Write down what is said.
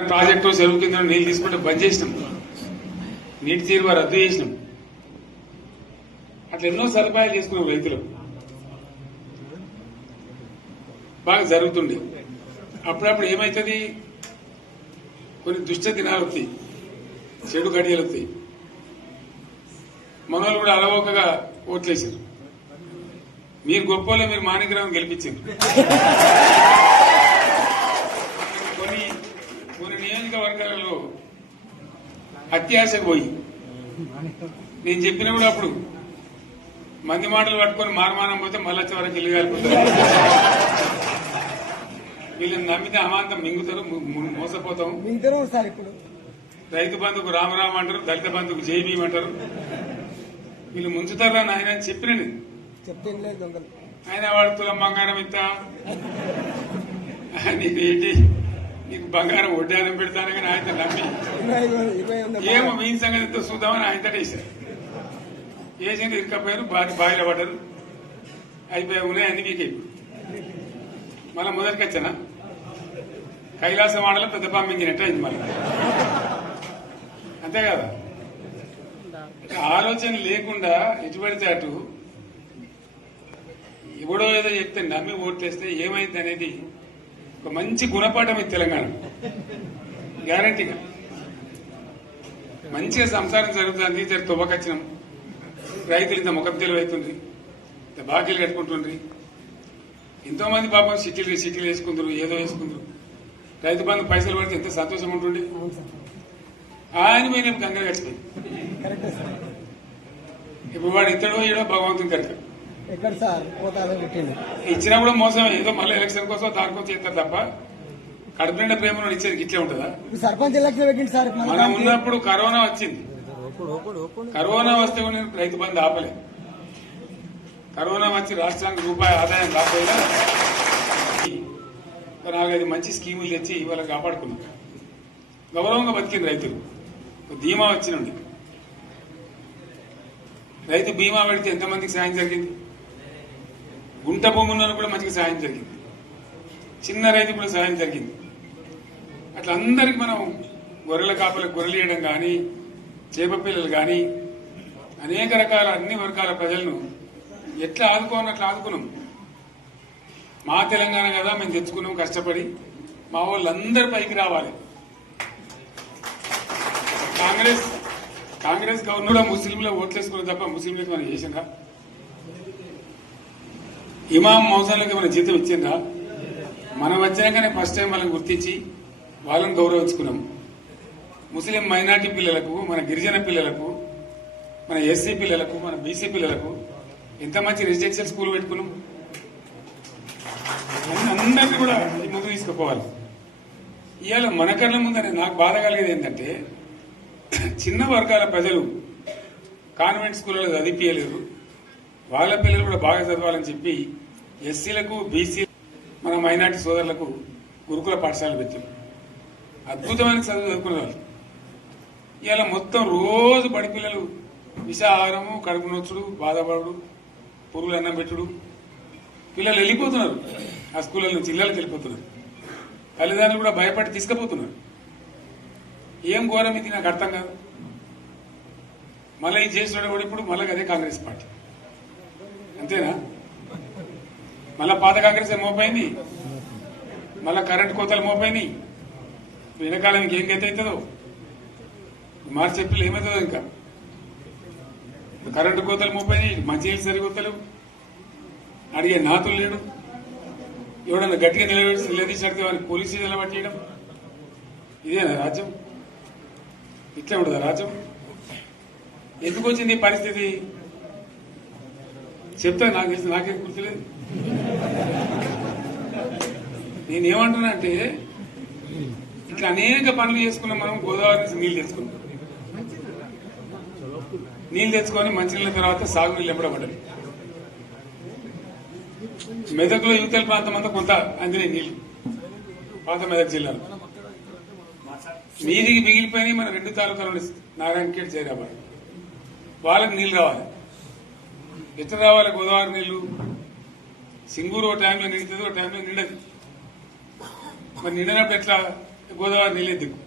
Project చెరువు కింద నీళ్ళు తీసుకుంటే బంద్ చేసినాం, నీటి తీరువ రద్దు చేసినాం. అట్లా ఎన్నో సదుపాయాలు చేసుకున్నాం. రైతులు బాగా జరుగుతుండే. అప్పుడప్పుడు ఏమవుతుంది, కొన్ని దుష్ట దినాలు వస్తాయి, చెడు గడియలు వస్తాయి. మనోళ్ళు కూడా అలవోకగా ఓట్లేసారు. మీరు గొప్పలో మీరు మాణిగ్రామం గెలిపించారు. కొన్ని నియోజకవర్గాలలో అత్యాశకు పోయి నేను చెప్పిన కూడా అప్పుడు మంది మాటలు పట్టుకొని మారమానం పోతే మళ్ళీ వరకు ఇల్లు కాలిపోతారు. వీళ్ళని నమ్మితే అమాంతం మింగుతారు, మోసపోతాం. రైతు బంధుకు రామరామ అంటారు, దళిత బంధుకు జై భీమ్ అంటారు. వీళ్ళు ముంచుతారా నాయన అని చెప్పిన ఆయన వాడు తులం బంగారం ఇస్తా, నీకు ఏంటి, నీకు బంగారం వడ్డానం పెడతాను కానీ ఆయన నమ్మి ఏమో మీ సంగతి ఎంతో చూద్దామని ఆయన వేశారు. వేసింది ఇరుకపోయారు, బావిలో పడ్డారు, అయిపోయి ఉన్నాయి అన్ని వీకే. మళ్ళీ మొదటికి వచ్చానా కైలాస వాడలో పెద్ద పంపించినట్టు అయింది. మళ్ళీ అంతే కదా, ఆలోచన లేకుండా ఎటు పడితే అటు ఎవడో ఏదో చెప్తే నమ్మి ఓట్లేస్తే ఏమైంది అనేది ఒక మంచి గుణపాఠం ఇది తెలంగాణ. గ్యారంటీగా మంచిగా సంసారం జరుగుతుంది. జర తువ్వకొచ్చినాం, రైతులు ఇంత ముఖం తెలివైతుండ్రి, ఇంత బాకీలు కట్టుకుంటుండ్రి. ఎంతో మంది పాపం సిటీలు వేసుకుందరు, ఏదో వేసుకుందరు. రైతు బంధు పైసలు పడితే ఎంత సంతోషం ఉంటుండే. ఆయన మీద గంగలు గడిచిపోయింది. ఇప్పుడు వాడు ఇతడో ఏడో భగవంతుని కరెక్ట్ ఇచ్చినా కూడా మోసం. ఏదో మళ్ళీ ఎలక్షన్ కోసం దానికోసం చేస్తారు తప్ప కడుపు నిండా ప్రేమ ఇచ్చేది ఇట్లే ఉంటుందా? సర్పంచ్ ఎలక్షన్ పెట్టింది సార్. మనం ఉన్నప్పుడు కరోనా వచ్చింది. కరోనా వస్తే కూడా నేను రైతు బంధు ఆపలేదు. కరోనా వచ్చి రాష్ట్రానికి రూపాయి ఆదాయం రాకపోయినా 4-5 మంచి స్కీములు తెచ్చి వాళ్ళకి కాపాడుకున్నాం. గౌరవంగా బతికింది రైతులు. బీమా వచ్చినండి, రైతు బీమా పెడితే ఎంతమందికి సాయం జరిగింది. గుంట భూమి ఉన్న కూడా మంచిగా సాయం జరిగింది. చిన్న రైతు కూడా సాయం జరిగింది. అట్లా అందరికి మనం గొర్రెల కాపలకు గొర్రెలు వేయడం కానీ, చేప పిల్లలు కానీ, అనేక రకాల అన్ని వర్గాల ప్రజలను ఎట్లా ఆదుకోనట్లు ఆదుకున్నాం. మా తెలంగాణ కదా మేము తెచ్చుకున్నాం కష్టపడి. మా వాళ్ళందరూ పైకి రావాలి. కాంగ్రెస్ గవర్నర్ ముస్లింలు ఓట్లేసుకున్న తప్ప ముస్లింలకు మనం చేసిందా? ఇమాం మౌజాలకు మన జీతం ఇచ్చిందా? మనం వచ్చినాకనే ఫస్ట్ టైం వాళ్ళని గుర్తించి వాళ్ళని గౌరవించుకున్నాం. ముస్లిం మైనార్టీ పిల్లలకు, మన గిరిజన పిల్లలకు, మన ఎస్సీ పిల్లలకు, మన బీసీ పిల్లలకు ఎంత మంచి రెసిడెన్షియల్ స్కూల్ పెట్టుకున్నాం. అందరినీ కూడా ముందు తీసుకుపోవాలి. ఇవాళ మన కళ్ళ ముందని నాకు బాధ కలిగేది ఏంటంటే, చిన్న వర్గాల ప్రజలు కాన్వెంట్ స్కూళ్ళలో చదివించలేరు. వాళ్ళ పిల్లలు కూడా బాగా చదవాలని చెప్పి ఎస్సీలకు, బీసీ, మన మైనార్టీ సోదరులకు గురుకుల పాఠశాలలు పెట్టారు. అద్భుతమైన చదువు చదువుకునే వాళ్ళు. ఇవాళ మొత్తం రోజు బడి పిల్లలు విషాహారము, కడుపు నొచ్చుడు, బాధపడు, పురుగులు అన్నం పెట్టుడు. పిల్లలు వెళ్ళిపోతున్నారు, ఆ స్కూళ్ళ నుంచి ఇళ్ళకి వెళ్ళిపోతున్నారు. తల్లిదండ్రులు కూడా భయపడి తీసుకుపోతున్నారు. ఏం ఘోరం ఇది, నాకు అర్థం కాదు. మళ్ళీ ఇది చేసిన కూడా ఇప్పుడు మళ్ళీ అదే కాంగ్రెస్ పార్టీ. అంతేనా? మళ్ళా పాత కాంగ్రెస్ మోపైంది, మళ్ళా కరెంటు కోతలు మోపైనాయి. వెనకాలం ఇంకేం గతి అవుతుందో మార్చి ఏప్రిల్ ఏమవుతుందో. ఇంకా కరెంటు కోతలు మోపైనాయి, మంచినీళ్ళు సరికొత్తలు, అడిగే నాతులు లేడు. ఎవడన్నా గట్టిగా నిలదీసినడితే వారికి పోలీసు స్టేషన్లో పట్టేయడం. ఇదేనా రాజ్యం? ఇట్లా ఉండదా రాజ్యం? ఎందుకు వచ్చింది ఈ పరిస్థితి చెప్తా. నాకేం గుర్తులేదు. నేనేమంటున్నా అంటే, ఇట్లా అనేక పనులు చేసుకున్నాం మనం. గోదావరి నుంచి నీళ్లు తెచ్చుకున్నాం. నీళ్లు తెచ్చుకొని మంచినీళ్ళ తర్వాత సాగునీళ్ళు ఎంపడబడ్డాయి. మెదక్లో యువతల ప్రాంతం అంతా కొంత అందినాయి నీళ్లు, పాత మెదక్ జిల్లాలో. నీటికి మిగిలిపోయినాయి మన 2 తాలూకాలు, నారాయణఖేడ్, జైరాబాద్. వాళ్ళకి నీళ్లు రావాలి. ఎట్లా రావాలి గోదావరి నీళ్లు? సింగూరు ఒక టైంలో నిండుతుంది, ఒక టైంలో నిండదు. మరి నిండినప్పుడు ఎట్లా గోదావరి నీళ్ళే దిక్కు